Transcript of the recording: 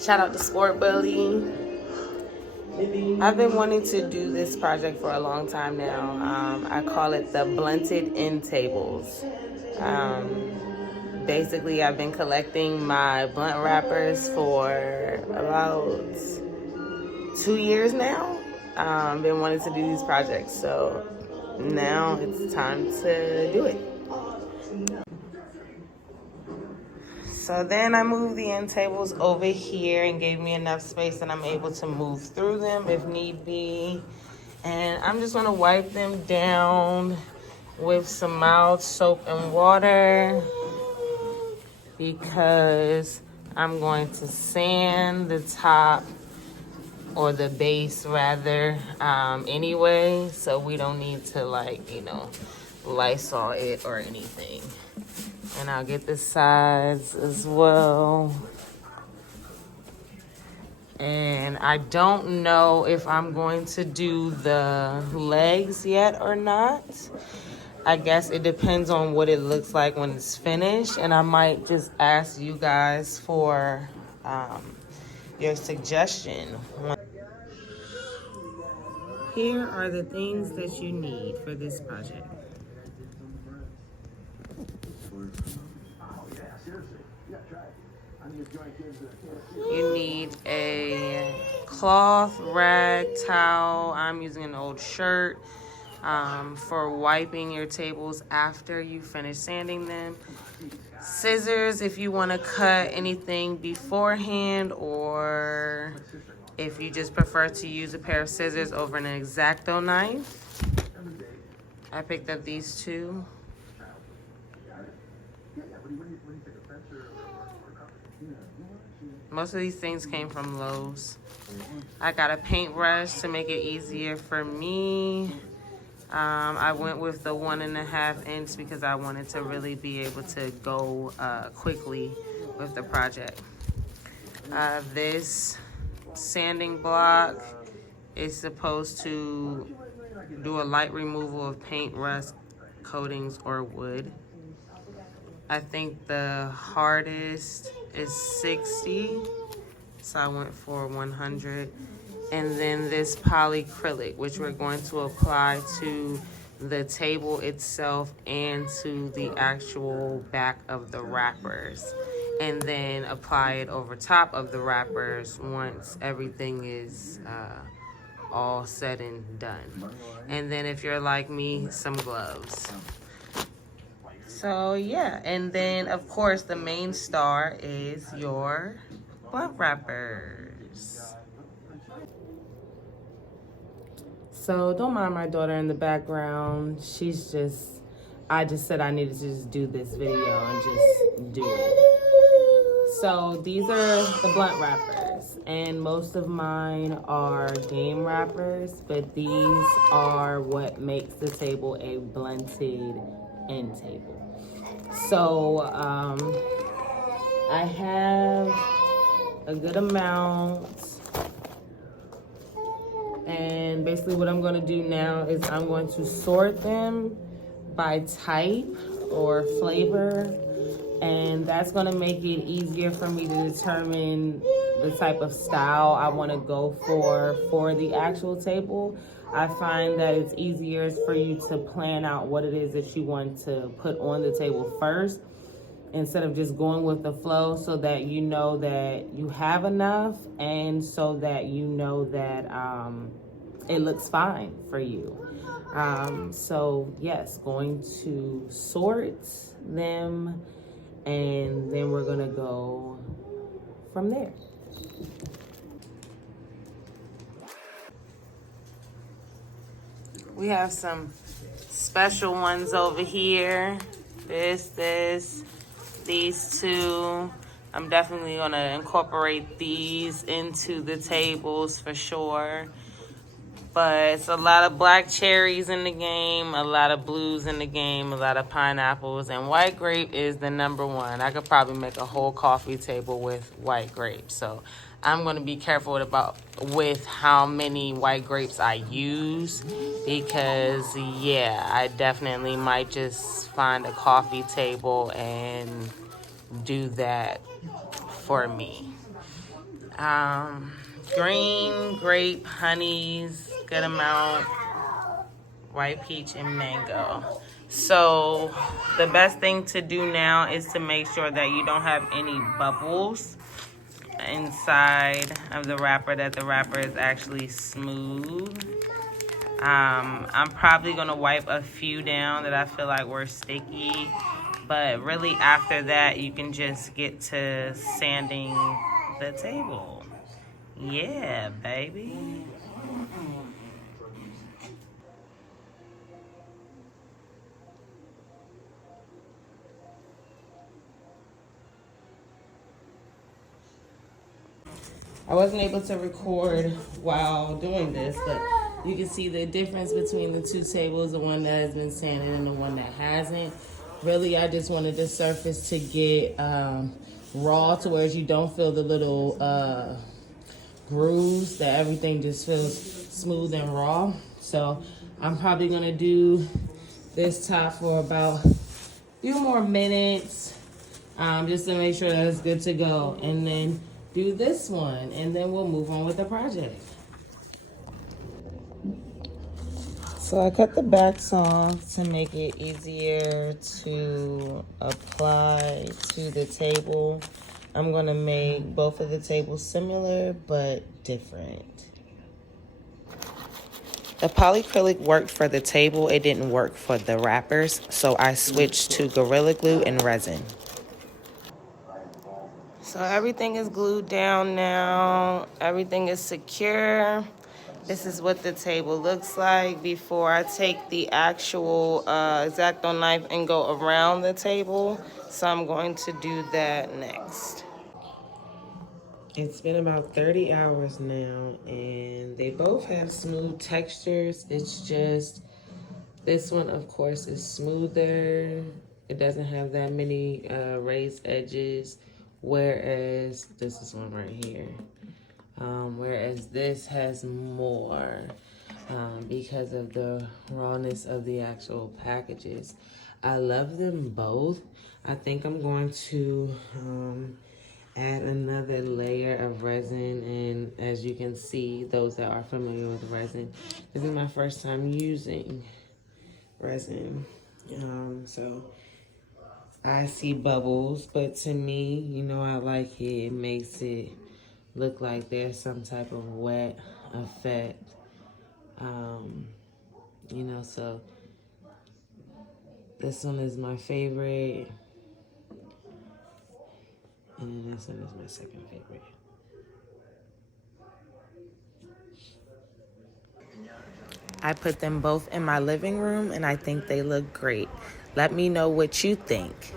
Shout out to Sport Bully. I've been wanting to do this project for a long time now. I call it the blunted end tables. Basically, I've been collecting my blunt wrappers for about 2 years now. Been wanting to do these projects, so now it's time to do it. So then I moved the end tables over here and gave me enough space that I'm able to move through them if need be. And I'm just gonna wipe them down with some mild soap and water because I'm going to sand the top or the base rather anyway, so we don't need to Lysol it or anything. And I'll get the sides as well. And I don't know if I'm going to do the legs yet or not. I guess it depends on what it looks like when it's finished. And I might just ask you guys for your suggestion. Here are the things that you need for this project. You need a cloth, rag, towel. I'm using an old shirt for wiping your tables after you finish sanding them. Scissors if you want to cut anything beforehand, or if you just prefer to use a pair of scissors over an X-Acto knife. I picked up these two. Most of these things came from Lowe's. I got a paintbrush to make it easier for me. I went with the 1.5 inch because I wanted to really be able to go quickly with the project. This sanding block is supposed to do a light removal of paint, rust, coatings, or wood. I think the hardest is 60, so I went for 100. And then this polyacrylic, which we're going to apply to the table itself and to the actual back of the wrappers, and then apply it over top of the wrappers once everything is all said and done. And then if you're like me, some gloves. So yeah, and then of course the main star is your blunt wrappers. So don't mind my daughter in the background. I just said I needed to just do this video and just do it. So these are the blunt wrappers, and most of mine are game wrappers, but these are what makes the table a blunted end table. So I have a good amount, and basically what I'm going to do now is I'm going to sort them by type or flavor, and that's going to make it easier for me to determine the type of style I want to go for the actual table. I find that it's easier for you to plan out what it is that you want to put on the table first, instead of just going with the flow, so that you know that you have enough, and so that you know that it looks fine for you. So yes, going to sort them, and then we're gonna go from there. We have some special ones over here. These two. I'm definitely gonna incorporate these into the tables for sure. But it's a lot of black cherries in the game, a lot of blues in the game, a lot of pineapples, and white grape is the number one. I could probably make a whole coffee table with white grapes. So I'm going to be careful with how many white grapes I use, because yeah, I definitely might just find a coffee table and do that for me. Green, grape, honeys, good amount, white peach, and mango. So the best thing to do now is to make sure that you don't have any bubbles inside of the wrapper, that the wrapper is actually smooth. I'm probably gonna wipe a few down that I feel like were sticky, but really after that you can just get to sanding the table. Yeah, baby. I wasn't able to record while doing this, but you can see the difference between the two tables, the one that has been sanded and the one that hasn't. Really, I just wanted the surface to get raw to where you don't feel the little grooves, that everything just feels smooth and raw. So I'm probably gonna do this top for about a few more minutes, just to make sure that it's good to go, and then do this one, and then we'll move on with the project. So I cut the backs off to make it easier to apply to the table. I'm gonna make both of the tables similar but different. The polyacrylic worked for the table, it didn't work for the wrappers, so I switched to Gorilla Glue and resin. So everything is glued down now. Everything is secure. This is what the table looks like before I take the actual X-Acto knife and go around the table. So I'm going to do that next. It's been about 30 hours now, and they both have smooth textures. It's just this one, of course, is smoother. It doesn't have that many raised edges, whereas this is one right here. Whereas this has more because of the rawness of the actual packages. I love them both. I think I'm going to add another layer of resin, and as you can see, those that are familiar with resin, this is my first time using resin, so I see bubbles, but to me, you know, I like it. It makes it look like there's some type of wet effect, you know, so this one is my favorite, and then this one is my second favorite. I put them both in my living room, and I think they look great. Let me know what you think.